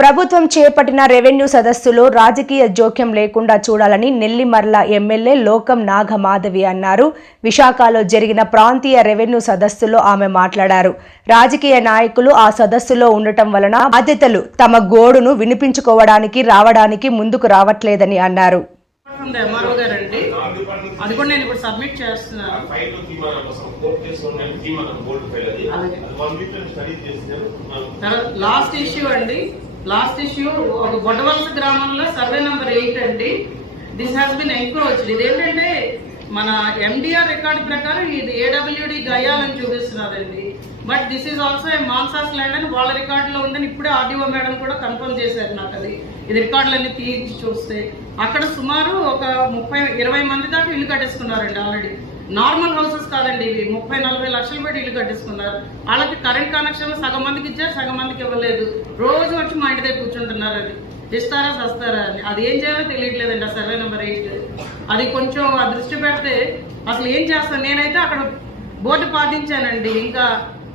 ప్రభుత్వం చేపట్టిన రెవెన్యూ సదస్సులో రాజకీయ జోక్యం లేకుండా చూడాలని నెల్లిమర్ల ఎమ్మెల్యే లోకం నాగమాధవి అన్నారు. విశాఖలో జరిగిన ప్రాంతీయ రెవెన్యూ సదస్సులో ఆమె మాట్లాడారు. రాజకీయ నాయకులు ఆ సదస్సులో ఉండటం వలన బాధ్యతలు తమ గోడును వినిపించుకోవడానికి రావడానికి ముందుకు రావట్లేదని అన్నారు. అది కూడా నేను ఇప్పుడు సబ్మిట్ చేస్తున్నాను. లాస్ట్ ఇష్యూ బొడ్డవలస గ్రామంలో సర్వే నెంబర్ 8 అండి. This has been encroached. ఇదేంటంటే మన ఎండిఆర్ రికార్డు ప్రకారం ఇది ఏడబ్ల్యూడి గయాలని చూపిస్తున్నదండి. But this is also a Mansas land అని వాళ్ళ రికార్డులో ఉందని ఇప్పుడే ఆర్డీఓ మేడం కూడా కన్ఫర్మ్ చేశారు నాకు. ఇది రికార్డులన్నీ తీయించి చూస్తే అక్కడ సుమారు ఒక 20 మంది దాకా ఇల్లు కట్టేసుకున్నారండి. ఆల్రెడీ నార్మల్ హౌసెస్ కాదండి ఇవి. 30-40 లక్షలు పెట్టి ఇల్లు కట్టేసుకున్నారు. వాళ్ళకి కరెంట్ కనెక్షన్ సగం మందికి ఇచ్చారు, సగం మందికి ఇవ్వలేదు. రోజు వచ్చి మా ఇంటి దగ్గర కూర్చుంటున్నారు. అది ఇస్తారా సస్తారా అని అది ఏం చేయాలో తెలియట్లేదండి. ఆ సర్వే నెంబర్ 8 అది కొంచెం ఆ దృష్టి పెడితే అసలు ఏం చేస్తాను. నేనైతే అక్కడ బోర్డు పాటించానండి. ఇంకా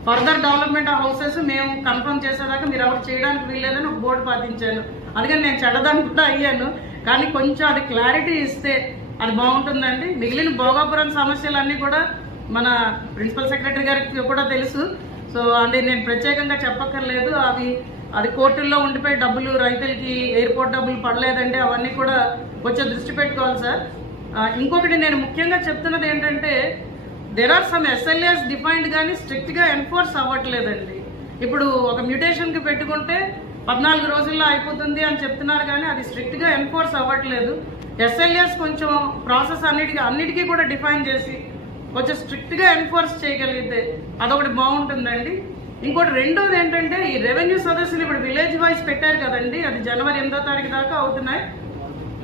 ఫర్దర్ డెవలప్మెంట్ ఆఫ్ హౌసెస్ మేము కన్ఫర్మ్ చేసేదాకా మీరు ఎవరు చేయడానికి వీల్లేదని ఒక బోర్డు పాటించాను. అందుకని నేను చెడ్డదాన్ని కూడా అయ్యాను. కానీ కొంచెం అది క్లారిటీ ఇస్తే అది బాగుంటుందండి. మిగిలిన భోగాపురం సమస్యలన్నీ కూడా మన ప్రిన్సిపల్ సెక్రటరీ గారికి కూడా తెలుసు. సో అంటే నేను ప్రత్యేకంగా చెప్పక్కర్లేదు. అది కోర్టుల్లో ఉండిపోయి డబ్బులు రైతులకి ఎయిర్పోర్ట్ డబ్బులు పడలేదంటే అవన్నీ కూడా కొంచెం దృష్టి పెట్టుకోవాలి సార్. ఇంకొకటి నేను ముఖ్యంగా చెప్తున్నది ఏంటంటే దేర్ ఆర్ సమ్ ఎస్ఎల్ఏస్ డిఫైన్డ్ కానీ స్ట్రిక్ట్గా ఎన్ఫోర్స్ అవ్వట్లేదండి. ఇప్పుడు ఒక మ్యూటేషన్కి పెట్టుకుంటే 14 రోజుల్లో అయిపోతుంది అని చెప్తున్నారు కానీ అది స్ట్రిక్ట్గా ఎన్ఫోర్స్ అవ్వట్లేదు. ఎస్ఎల్ఏస్ కొంచెం ప్రాసెస్ అన్నిటికీ కూడా డిఫైన్ చేసి కొంచెం స్ట్రిక్ట్గా ఎన్ఫోర్స్ చేయగలిగితే అదొకటి బాగుంటుందండి. ఇంకోటి రెండోది ఏంటంటే ఈ రెవెన్యూ సదస్సులు ఇప్పుడు విలేజ్ వైజ్ పెట్టారు కదండి. అది జనవరి 8వ తారీఖు దాకా అవుతున్నాయి.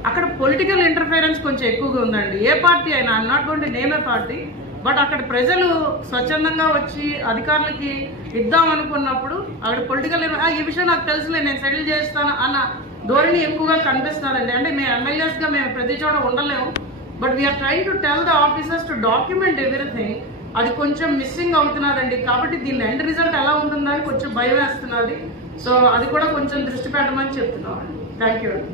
అక్కడ పొలిటికల్ ఇంటర్ఫిరెన్స్ కొంచెం ఎక్కువగా ఉందండి. ఏ పార్టీ అయినా, I'm not going to name A party, but అక్కడ ప్రజలు స్వచ్ఛందంగా వచ్చి అధికారులకి ఇద్దాం అనుకున్నప్పుడు అక్కడ పొలిటికల్ ఈ విషయం నాకు తెలుసులే నేను సెటిల్ చేస్తాను అన్న ధోరణి ఎక్కువగా కనిపిస్తున్నారండి. అంటే మేము ఎమ్మెల్యేస్గా మేము ప్రతి చోట ఉండలేము. But we are trying to tell the officers to document everything. అది కొంచెం మిస్సింగ్ అవుతున్నదండి. కాబట్టి దీని ఎండ్ రిజల్ట్ ఎలా ఉంటుందని కొంచెం భయం వేస్తున్నది. సో అది కూడా కొంచెం దృష్టి పెట్టమని చెప్తున్నాం అండి. థ్యాంక్ యూ అండి.